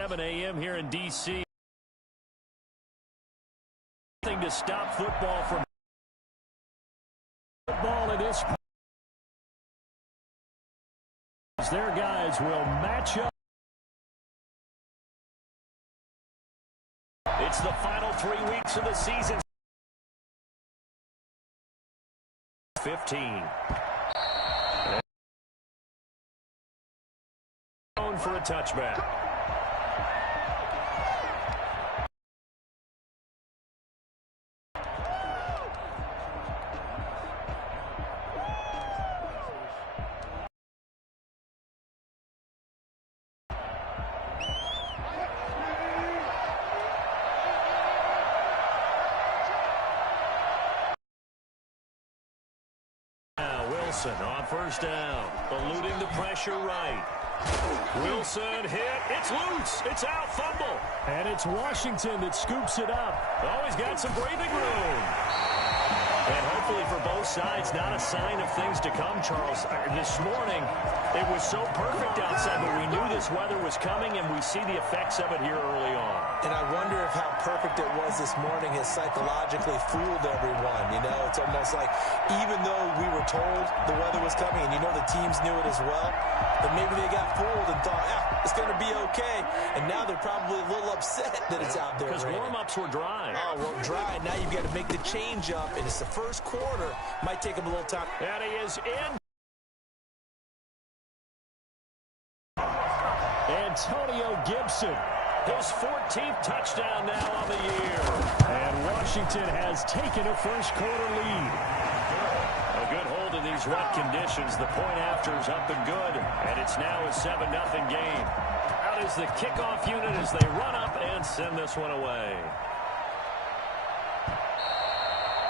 7 a.m. here in D.C. Nothing to stop football from football it is. Their guys will match up. It's the final 3 weeks of the season. 15. For a touchback. Wilson on first down, eluding the pressure right. Wilson hit. It's loose. It's out. Fumble. And it's Washington that scoops it up. Oh, he's got some breathing room. And hopefully for both sides, not a sign of things to come, Charles. This morning, it was so perfect outside, but we knew this weather was coming, and we see the effects of it here early on. And I wonder if how perfect it was this morning has psychologically fooled everyone. You know, it's almost like even though we were told the weather was coming, and you know the teams knew it as well, that maybe they got fooled and thought, it's going to be okay. And now they're probably a little upset that it's out there. Because warm-ups were dry. Oh, well, dry. Now you've got to make the change up, and it's the first quarter. Might take him a little time. And he is in. Antonio Gibson, his 14th touchdown now on the year. And Washington has taken a first-quarter lead. A good hold in these wet conditions. The point after is up and good, and it's now a 7-0 game. Out is the kickoff unit as they run up and send this one away.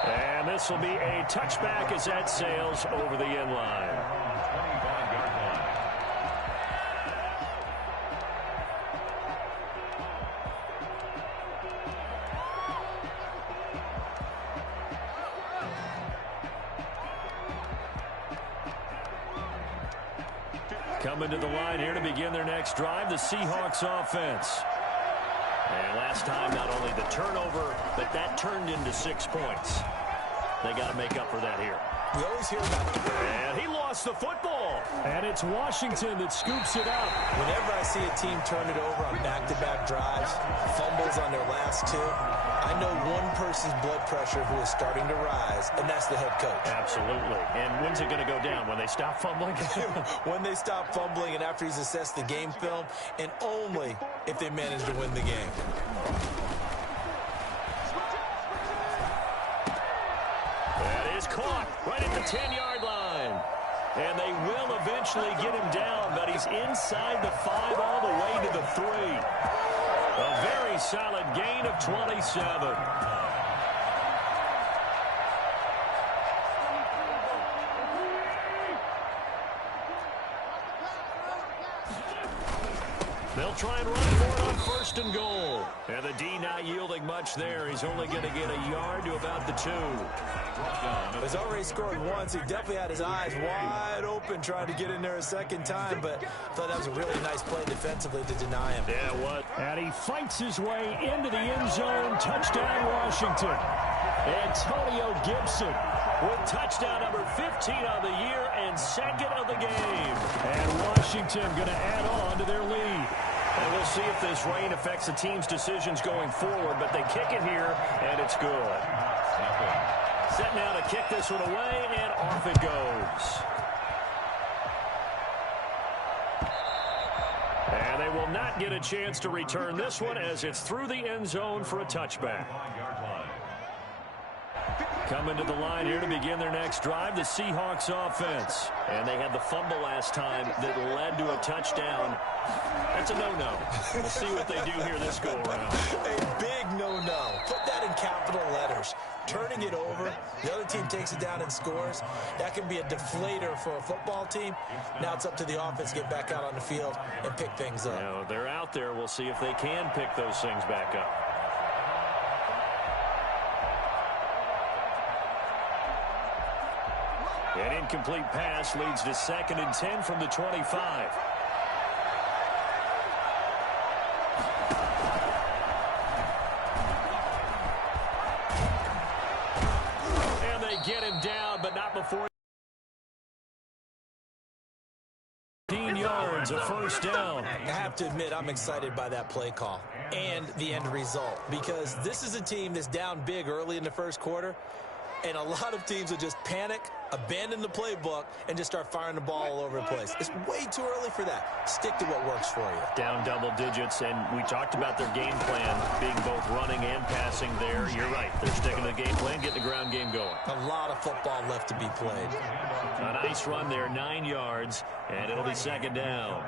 And this will be a touchback as that sails over the end line. Coming to the line here to begin their next drive, the Seahawks offense. And last time, not only the turnover, but that turned into 6 points. They got to make up for that here. We always hear about it. And he lost the football. And it's Washington that scoops it up. Whenever I see a team turn it over on back-to-back drives, fumbles on their last two, I know one person's blood pressure who is starting to rise, and that's the head coach. Absolutely. And when's it going to go down? When they stop fumbling? When they stop fumbling and after he's assessed the game film, and only if they manage to win the game. That is caught right at the 10-yard line. And they will eventually get him down, but he's inside the 5 all the way to the 3. A very solid gain of 27. They'll try and run for it on first and goal. And the D not yielding much there. He's only going to get a yard to about the 2. He's already scored once. He definitely had his eyes wide open trying to get in there a second time, but I thought that was a really nice play defensively to deny him. Yeah, what? And he fights his way into the end zone. Touchdown, Washington. Antonio Gibson with touchdown number 15 on the year and second of the game. And Washington going to add on to their lead. And we'll see if this rain affects the team's decisions going forward, but they kick it here, and it's good. Set now to kick this one away, and off it goes. And they will not get a chance to return this one as it's through the end zone for a touchback. Coming to the line here to begin their next drive, the Seahawks offense. And they had the fumble last time that led to a touchdown. That's a no-no. We'll see what they do here this go-around. A big no-no. Put that in capital letters. Turning it over, the other team takes it down and scores. That can be a deflator for a football team. Now it's up to the offense to get back out on the field and pick things up. Now, they're out there. We'll see if they can pick those things back up. An incomplete pass leads to 2nd and 10 from the 25. yards, a first down. I have to admit, I'm excited by that play call and the end result, because this is a team that's down big early in the first quarter, and a lot of teams will just panic, abandon the playbook, and just start firing the ball all over the place. It's way too early for that. Stick to what works for you. Down double digits, and we talked about their game plan being both running and passing there. You're right. They're sticking to the game plan, getting the ground game going. A lot of football left to be played. A nice run there, 9 yards, and it'll be second down.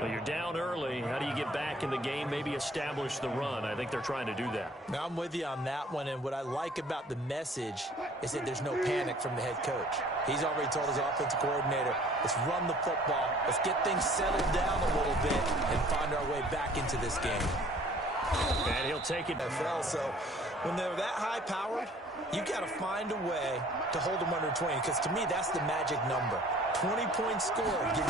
But you're down early. How do you get back in the game, maybe establish the run? I think they're trying to do that. Now, I'm with you on that one, and what I like about the message is that there's no panic from the head coach. He's already told his offensive coordinator, let's run the football, let's get things settled down a little bit and find our way back into this game. And he'll take it. NFL, so when they're that high-powered, you got to find a way to hold them under 20, because to me, that's the magic number. 20-point score. You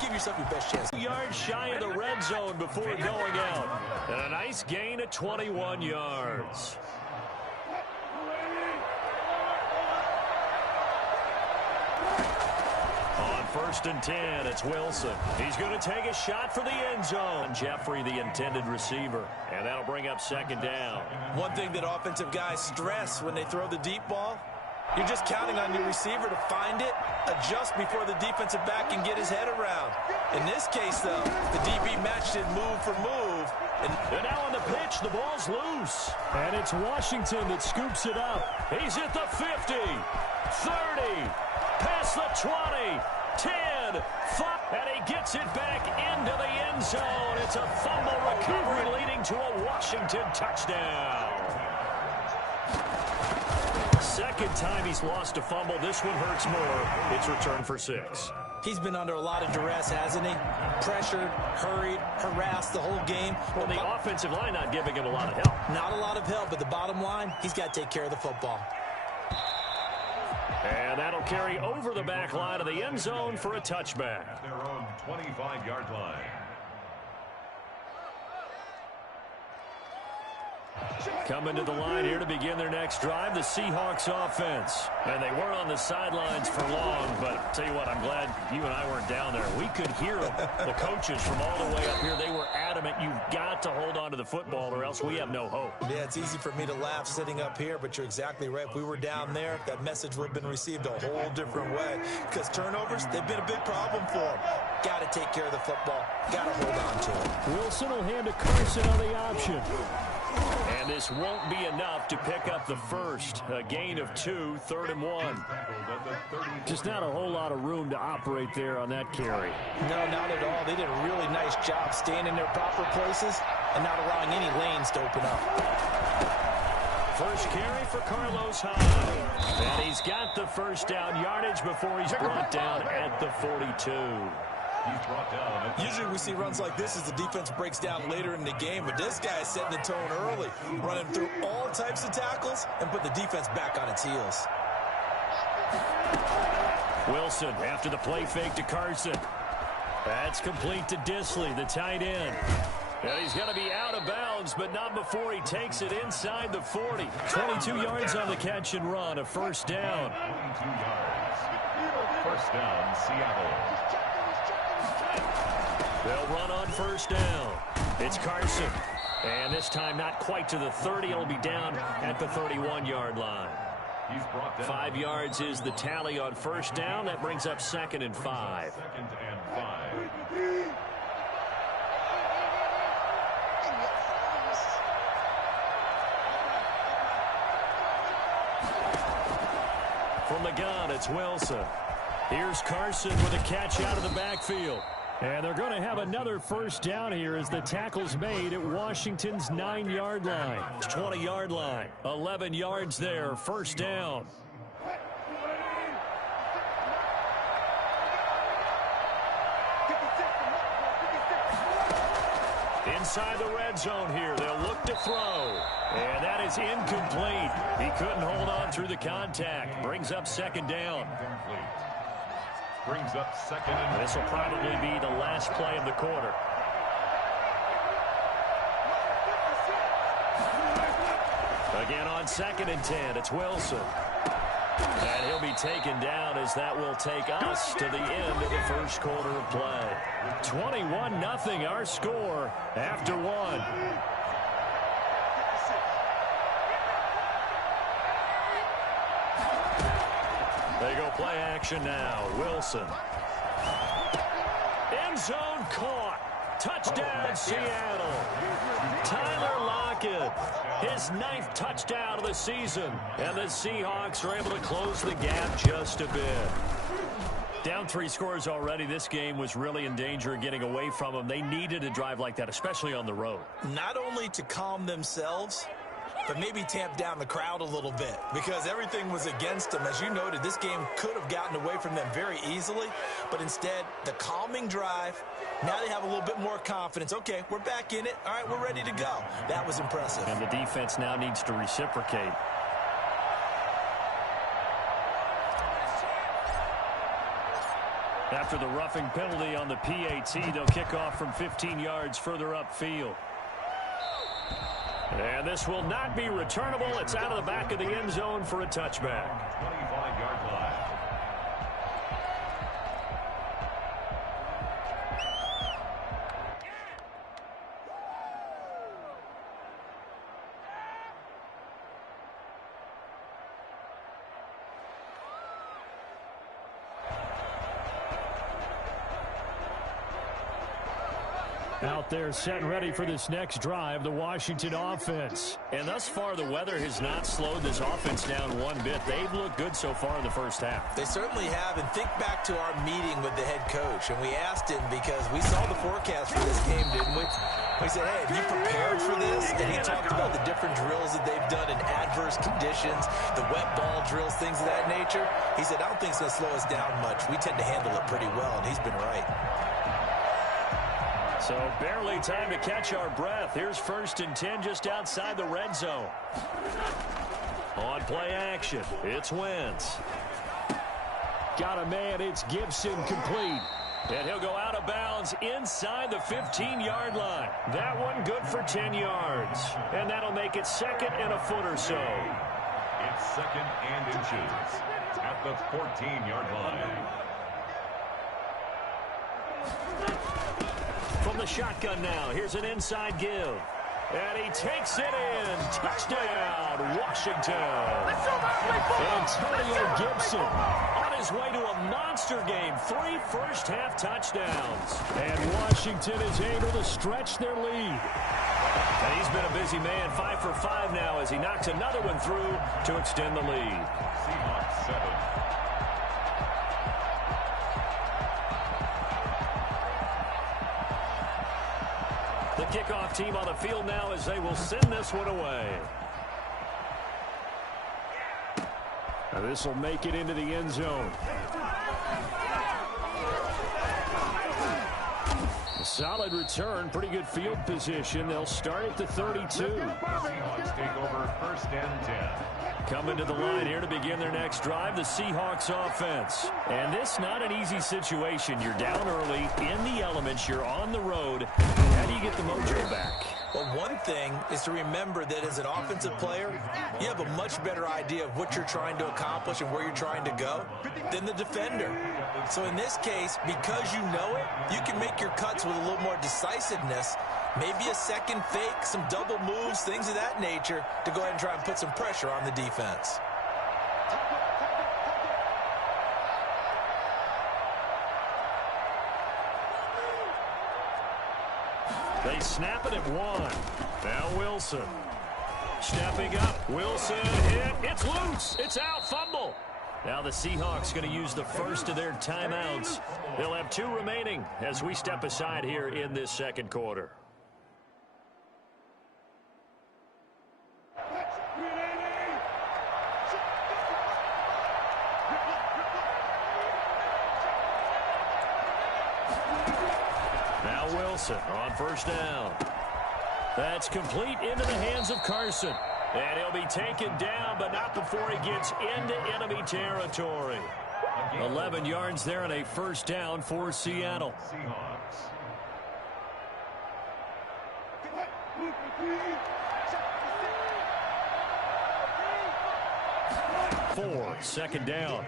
give yourself your best chance. 2 yards shy of the red zone before going out. And a nice gain of 21 yards. On 1st and 10, it's Wilson. He's going to take a shot for the end zone. Jeffrey, the intended receiver. And that'll bring up second down. One thing that offensive guys stress when they throw the deep ball, you're just counting on your receiver to find it, adjust before the defensive back can get his head around. In this case, though, the DB matched it move for move. And now on the pitch, the ball's loose. And it's Washington that scoops it up. He's at the 50, 30, past the 20, 10, 5, and he gets it back into the end zone. It's a fumble recovery leading to a Washington touchdown. Second time he's lost a fumble. This one hurts more. It's returned for 6. He's been under a lot of duress, hasn't he? Pressured, hurried, harassed the whole game. Well, the offensive line not giving him a lot of help. Not a lot of help, but the bottom line, he's got to take care of the football. And that'll carry over the back line of the end zone for a touchback. At their own 25-yard line. Coming to the line here to begin their next drive, the Seahawks offense. And they weren't on the sidelines for long, but I'll tell you what, I'm glad you and I weren't down there. We could hear them, the coaches from all the way up here. They were adamant, you've got to hold on to the football or else we have no hope. Yeah, it's easy for me to laugh sitting up here, but you're exactly right. If we were down there, that message would have been received a whole different way. Because turnovers, they've been a big problem for them. Got to take care of the football. Got to hold on to it. Wilson will hand to Carson on the option. And this won't be enough to pick up the first. A gain of 2, 3rd and 1. Just not a whole lot of room to operate there on that carry. No, not at all. They did a really nice job staying in their proper places and not allowing any lanes to open up. First carry for Carlos Hyde. And he's got the first down yardage before he's brought down at the 42. He's brought down. Usually we see runs like this as the defense breaks down later in the game, but this guy is setting the tone early, running through all types of tackles and put the defense back on its heels. Wilson after the play fake to Carson. That's complete to Disley, the tight end. And he's going to be out of bounds, but not before he takes it inside the 40. 22 yards on the catch and run, a first down. 22 yards. First down, Seattle. They'll run on first down. It's Carson. And this time not quite to the 30. It'll be down at the 31-yard line. He's brought down. 5 yards is the tally on first down. That brings up 2nd and 5. 2nd and 5. From the gun, it's Wilson. Here's Carson with a catch out of the backfield. And they're going to have another first down here as the tackle's made at Washington's 9-yard line. 20-yard line. 11 yards there. First down. Inside the red zone here. They'll look to throw. And that is incomplete. He couldn't hold on through the contact. Brings up second down. Brings up 2nd and This will probably be the last play of the quarter. Again on 2nd and 10, it's Wilson. And he'll be taken down as that will take us to the end of the first quarter of play. 21-0 our score after one. They go play action now. Wilson. End zone caught. Touchdown, Seattle. Tyler Lockett, his 9th touchdown of the season. And the Seahawks are able to close the gap just a bit. Down 3 scores already. This game was really in danger of getting away from them. They needed a drive like that, especially on the road. Not only to calm themselves, but maybe tamp down the crowd a little bit because everything was against them. As you noted, this game could have gotten away from them very easily, but instead, the calming drive, now they have a little bit more confidence. Okay, we're back in it. All right, we're ready to go. That was impressive. And the defense now needs to reciprocate. After the roughing penalty on the PAT, they'll kick off from 15 yards further upfield. And this will not be returnable. It's out of the back of the end zone for a touchback. 25-yard line. Out there set and ready for this next drive, the Washington offense. And thus far, the weather has not slowed this offense down one bit. They've looked good so far in the first half. They certainly have. And think back to our meeting with the head coach. And we asked him because we saw the forecast for this game, didn't we? We said, hey, have you prepared for this? And he talked about the different drills that they've done in adverse conditions, the wet ball drills, things of that nature. He said, I don't think it's going to slow us down much. We tend to handle it pretty well, and he's been right. So barely time to catch our breath. Here's 1st and 10 just outside the red zone. On play action, it's Wentz. Got a man, it's Gibson, complete. And he'll go out of bounds inside the 15-yard line. That one good for 10 yards. And that'll make it 2nd and a foot or so. It's 2nd and inches at the 14-yard line. From the shotgun now, here's an inside give. And he takes it in. Touchdown, Washington. Antonio Gibson on his way to a monster game. 3 first-half touchdowns. And Washington is able to stretch their lead. And he's been a busy man, 5 for 5 now as he knocks another one through to extend the lead. Seahawks 7. The kickoff team on the field now as they will send this one away. Now this will make it into the end zone. A solid return, pretty good field position. They'll start at the 32. Seahawks take over 1st and 10. Coming to the line here to begin their next drive, the Seahawks offense. And this not an easy situation. You're down early, in the elements, you're on the road. How do you get the mojo back? Well, one thing is to remember that as an offensive player, you have a much better idea of what you're trying to accomplish and where you're trying to go than the defender. So in this case, because you know it, you can make your cuts with a little more decisiveness, maybe a second fake, some double moves, things of that nature to go ahead and try and put some pressure on the defense. They snap it at 1. Now Wilson. Stepping up. Wilson hit. It's loose. It's out. Fumble. Now the Seahawks going to use the first of their timeouts. They'll have 2 remaining as we step aside here in this second quarter. Wilson on first down. That's complete into the hands of Carson. And he'll be taken down, but not before he gets into enemy territory. 11 yards there and a first down for Seattle. Seahawks. 4, second down.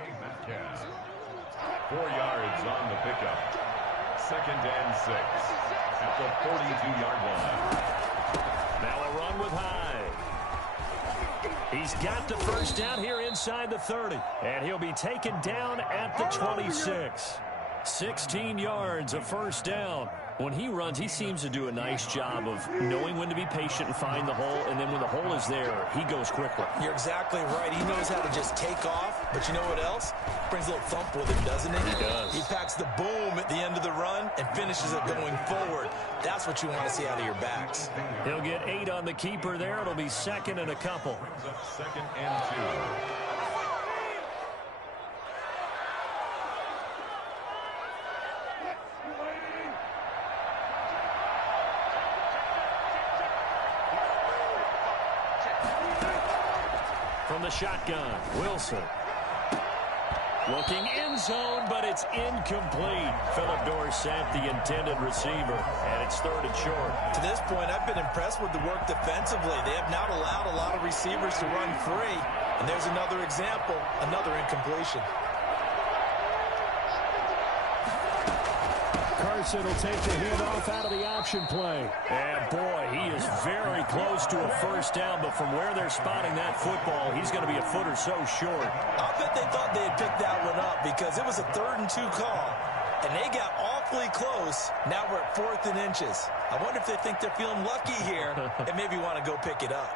4 yards on the pickup. 2nd and 6 at the 42-yard line. Now a run with Hyde. He's got the first down here inside the 30. And he'll be taken down at the 26. 16 yards, a first down. When he runs, he seems to do a nice job of knowing when to be patient and find the hole, and then when the hole is there, he goes quickly. You're exactly right. He knows how to just take off, but you know what else? Brings a little thump with him, doesn't he? He does. He packs the boom at the end of the run and finishes it going forward. That's what you want to see out of your backs. He'll get 8 on the keeper there. It'll be 2nd and a couple. 2nd and 2. From the shotgun, Wilson. Looking end zone, but it's incomplete. Philip Dorsett, the intended receiver, and it's 3rd and short. To this point, I've been impressed with the work defensively. They have not allowed a lot of receivers to run free. And there's another example, another incompletion. Carson will take the handoff out of the option play. And boy, he is very close to a first down, but from where they're spotting that football, he's going to be a foot or so short. I'll bet they thought they had picked that one up because it was a 3rd and 2 call, and they got awfully close. Now we're at 4th and inches. I wonder if they think they're feeling lucky here and maybe want to go pick it up.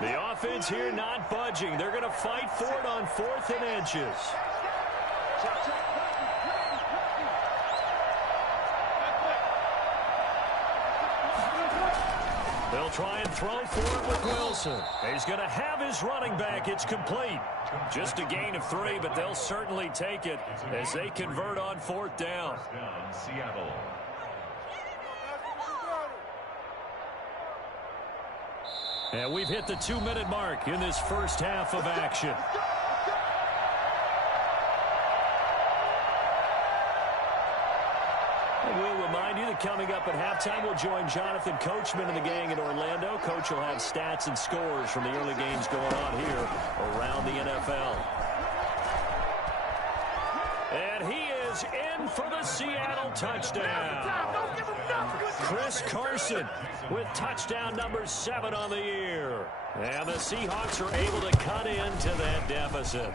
The offense here not budging. They're going to fight for it on 4th and inches. They'll try and throw for it with Wilson. He's going to have his running back. It's complete. Just a gain of 3, but they'll certainly take it as they convert on 4th down. Seattle. And we've hit the 2-minute mark in this first half of action. We'll remind you that coming up at halftime, we'll join Jonathan Coachman and the gang in Orlando. Coach will have stats and scores from the early games going on here around the NFL. And he is in for the Seattle touchdown. Chris Carson with touchdown number 7 on the year. And the Seahawks are able to cut into that deficit.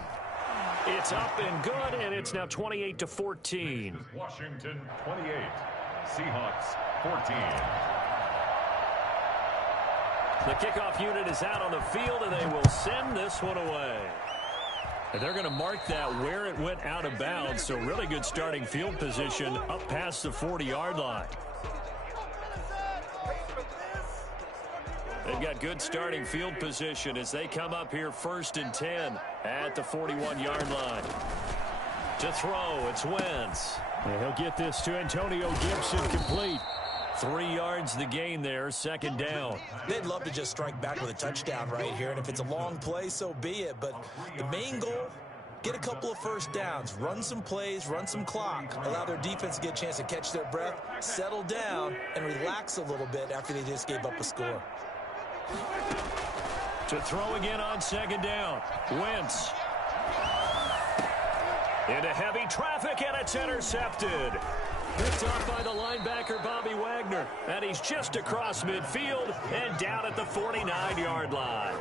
It's up and good, and it's now 28-14. Washington 28, Seahawks 14. The kickoff unit is out on the field, and they will send this one away. And they're going to mark that where it went out of bounds, so really good starting field position up past the 40-yard line. They've got good starting field position as they come up here 1st and 10 at the 41-yard line. To throw, it's Wentz. And he'll get this to Antonio Gibson complete. 3 yards the gain there, 2nd down. They'd love to just strike back with a touchdown right here, and if it's a long play, so be it. But the main goal, get a couple of first downs, run some plays, run some clock, allow their defense to get a chance to catch their breath, settle down, and relax a little bit after they just gave up a score. To throw again on 2nd down. Wentz. Into heavy traffic, and it's intercepted. Picked off by the linebacker, Bobby Wagner. And he's just across midfield and down at the 49-yard line.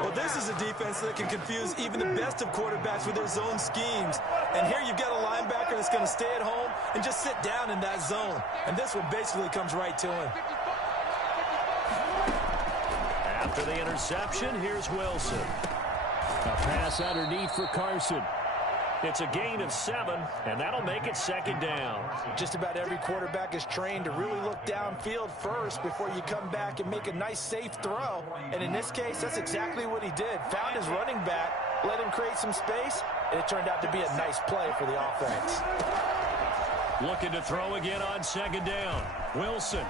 Well, this is a defense that can confuse even the best of quarterbacks with their zone schemes. And here you've got a linebacker that's going to stay at home and just sit down in that zone. And this one basically comes right to him. After the interception, here's Wilson. A pass underneath for Carson. It's a gain of 7, and that'll make it 2nd down. Just about every quarterback is trained to really look downfield first before you come back and make a nice, safe throw. And in this case, that's exactly what he did. Found his running back, let him create some space, and it turned out to be a nice play for the offense. Looking to throw again on 2nd down. Wilson.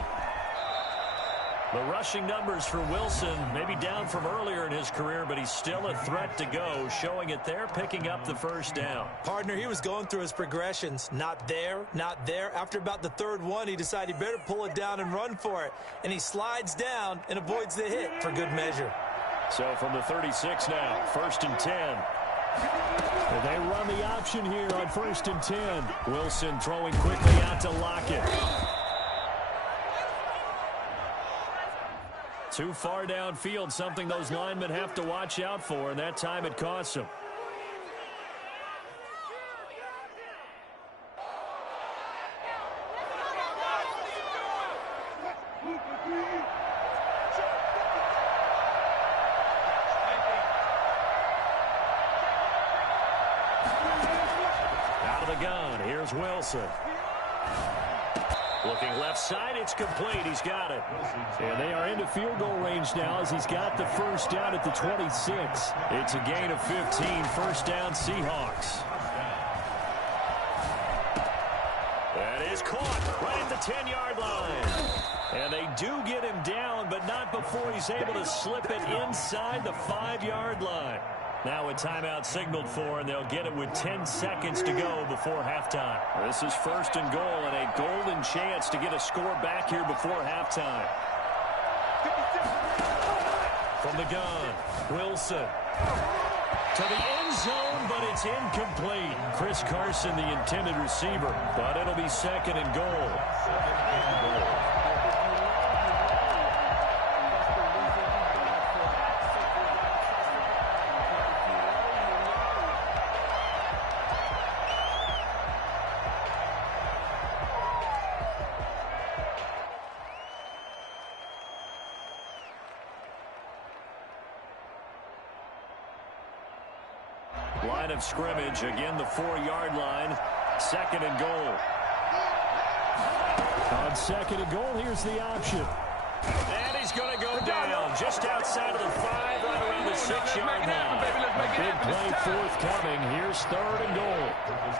The rushing numbers for Wilson, maybe down from earlier in his career, but he's still a threat to go, showing it there, picking up the first down. Partner, he was going through his progressions. Not there, not there. After about the third one, he decided he better pull it down and run for it. And he slides down and avoids the hit for good measure. So from the 36 now, 1st and 10. And they run the option here on 1st and 10. Wilson throwing quickly out to Lockett. Too far downfield, something those linemen have to watch out for, and that time it costs them. Out of the gun, here's Wilson. Looking left side, it's complete. He's got it. And they are into field goal range now as he's got the first down at the 26. It's a gain of 15. First down, Seahawks. That is caught right at the 10-yard line. And they do get him down, but not before he's able to slip it inside the 5-yard line. Now a timeout signaled for, and they'll get it with 10 seconds to go before halftime. This is 1st and goal, and a golden chance to get a score back here before halftime. From the gun, Wilson. To the end zone, but it's incomplete. Chris Carson, the intended receiver, but it'll be 2nd and goal. Line of scrimmage, again the 4-yard line, 2nd and goal. On 2nd and goal, here's the option. And he's going to go down just outside of the 5, right around the 6-yard line. A big play forthcoming. Here's 3rd and goal.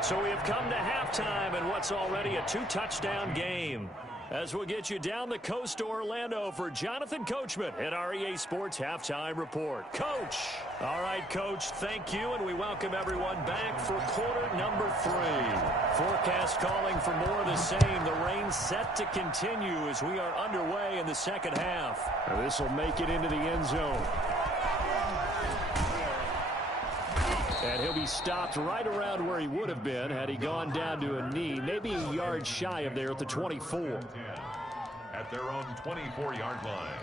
So we have come to halftime in what's already a 2-touchdown game. As we'll get you down the coast to Orlando for Jonathan Coachman at our EA Sports Halftime Report. Coach. All right, Coach, thank you, and we welcome everyone back for quarter number 3. Forecast calling for more of the same. The rain set to continue as we are underway in the second half. This will make it into the end zone. And he'll be stopped right around where he would have been had he gone down to a knee, maybe a yard shy of there at the 24. At their own 24-yard line.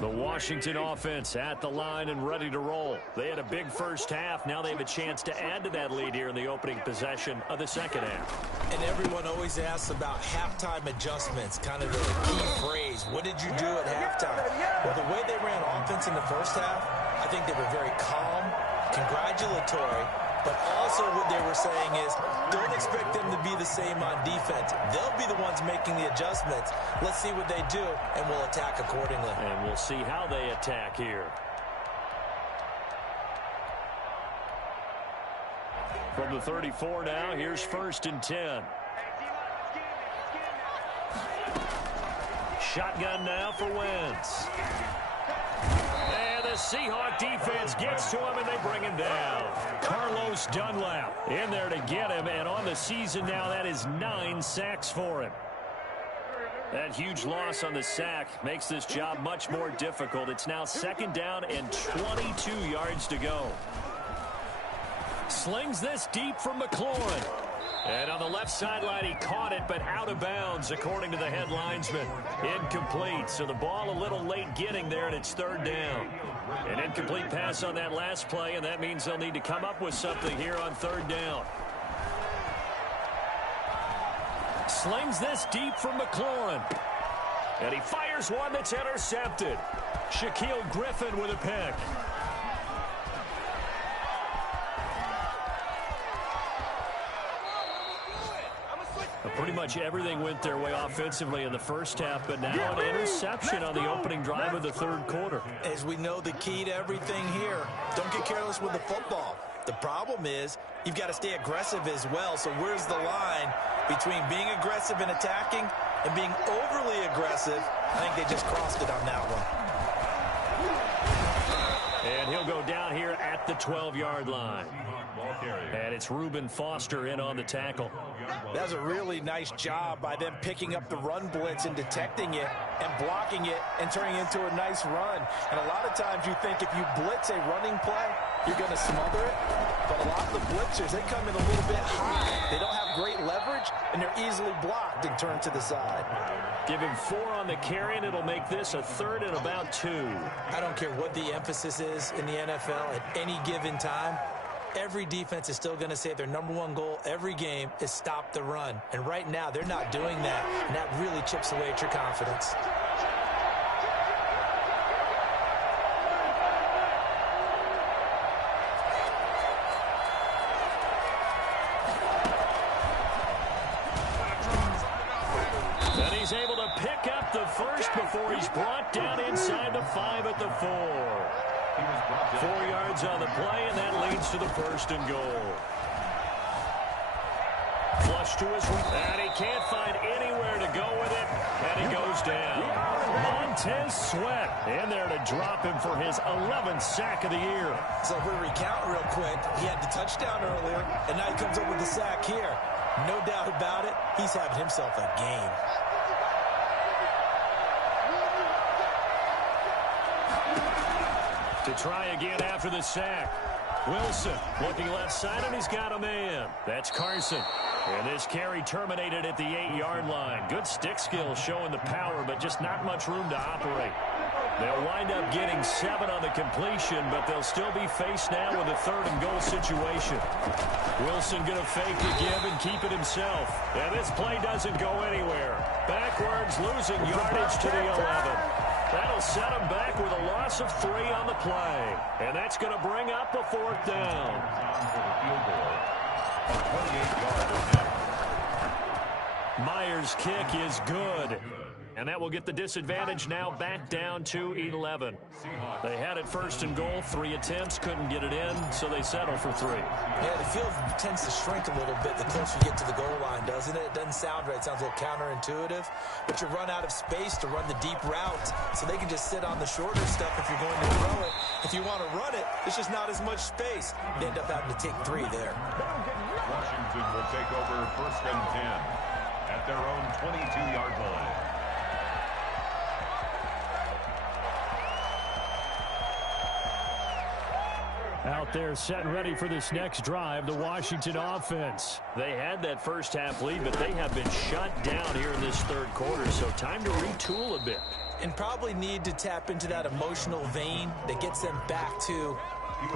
The Washington offense at the line and ready to roll. They had a big first half. Now they have a chance to add to that lead here in the opening possession of the second half. And everyone always asks about halftime adjustments, kind of the key phrase. What did you do at halftime? Well, the way they ran offense in the first half, I think they were very calm, congratulatory, but also what they were saying is don't expect them to be the same on defense. They'll be the ones making the adjustments. Let's see what they do, and we'll attack accordingly. And we'll see how they attack here. From the 34 now, here's 1st and 10. Shotgun now for Wentz. And the Seahawk defense gets to him, and they bring him down. Carlos Dunlap in there to get him, and on the season now, that is 9 sacks for him. That huge loss on the sack makes this job much more difficult. It's now 2nd down and 22 yards to go. Slings this deep from McLaurin. And on the left sideline, he caught it, but out of bounds, according to the head linesman. Incomplete, so the ball a little late getting there, and it's 3rd down. An incomplete pass on that last play, and that means they'll need to come up with something here on 3rd down. Slings this deep from McLaurin. And he fires one that's intercepted. Shaquille Griffin with a pick. Pretty much everything went their way offensively in the first half, but now an interception on the opening drive of the 3rd quarter. As we know, the key to everything here, don't get careless with the football. The problem is you've got to stay aggressive as well, so where's the line? Between being aggressive and attacking and being overly aggressive, I think they just crossed it on that one. And he'll go down here at the 12-yard line. And it's Reuben Foster in on the tackle. That was a really nice job by them picking up the run blitz and detecting it and blocking it and turning it into a nice run. And a lot of times you think if you blitz a running play, you're going to smother it. But a lot of the blitzers, they come in a little bit high. They don't have great leverage, and they're easily blocked and turned to the side. Give him 4 on the carry, and it'll make this a 3rd and about 2. I don't care what the emphasis is in the NFL at any given time. Every defense is still going to say their #1 goal every game is stop the run. And right now, they're not doing that, and that really chips away at your confidence. And he's able to pick up the first before he's brought down inside the 5 at the 4. 4 yards on the play, and that leads to the 1st and goal. Flush to his right, and he can't find anywhere to go with it, and he goes down. Montez Sweat in there to drop him for his 11th sack of the year. So if we recount real quick, he had the touchdown earlier, and now he comes up with the sack here. No doubt about it, he's having himself a game. To try again after the sack. Wilson looking left side, and he's got a man. That's Carson. And this carry terminated at the 8-yard line. Good stick skills showing the power, but just not much room to operate. They'll wind up getting 7 on the completion, but they'll still be faced now with a 3rd and goal situation. Wilson going to fake the give and keep it himself. And this play doesn't go anywhere. Backwards, losing yardage to the 11. That'll set him back with a loss of 3 on the play. And that's going to bring up a 4th down. Myers' kick is good. And that will get the disadvantage now back down to 11. They had it 1st and goal, 3 attempts, couldn't get it in, so they settle for 3. Yeah, the field tends to shrink a little bit the closer you get to the goal line, doesn't it? It doesn't sound right. It sounds a little counterintuitive. But you run out of space to run the deep route, so they can just sit on the shorter stuff if you're going to throw it. If you want to run it, it's just not as much space. You end up having to take 3 there. Washington will take over 1st and 10 at their own 22-yard line. Out there set and ready for this next drive, the Washington offense. They had that first half lead, but they have been shut down here in this 3rd quarter, so time to retool a bit. And probably need to tap into that emotional vein that gets them back to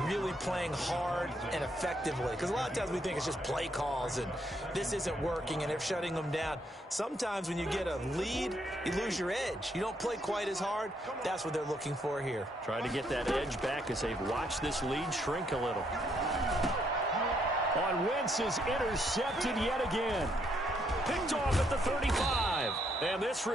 really playing hard and effectively. Because a lot of times we think it's just play calls and this isn't working and they're shutting them down. Sometimes when you get a lead, you lose your edge. You don't play quite as hard. That's what they're looking for here. Trying to get that edge back as they've watched this lead shrink a little. On Wentz is intercepted yet again. Picked off at the 35. And this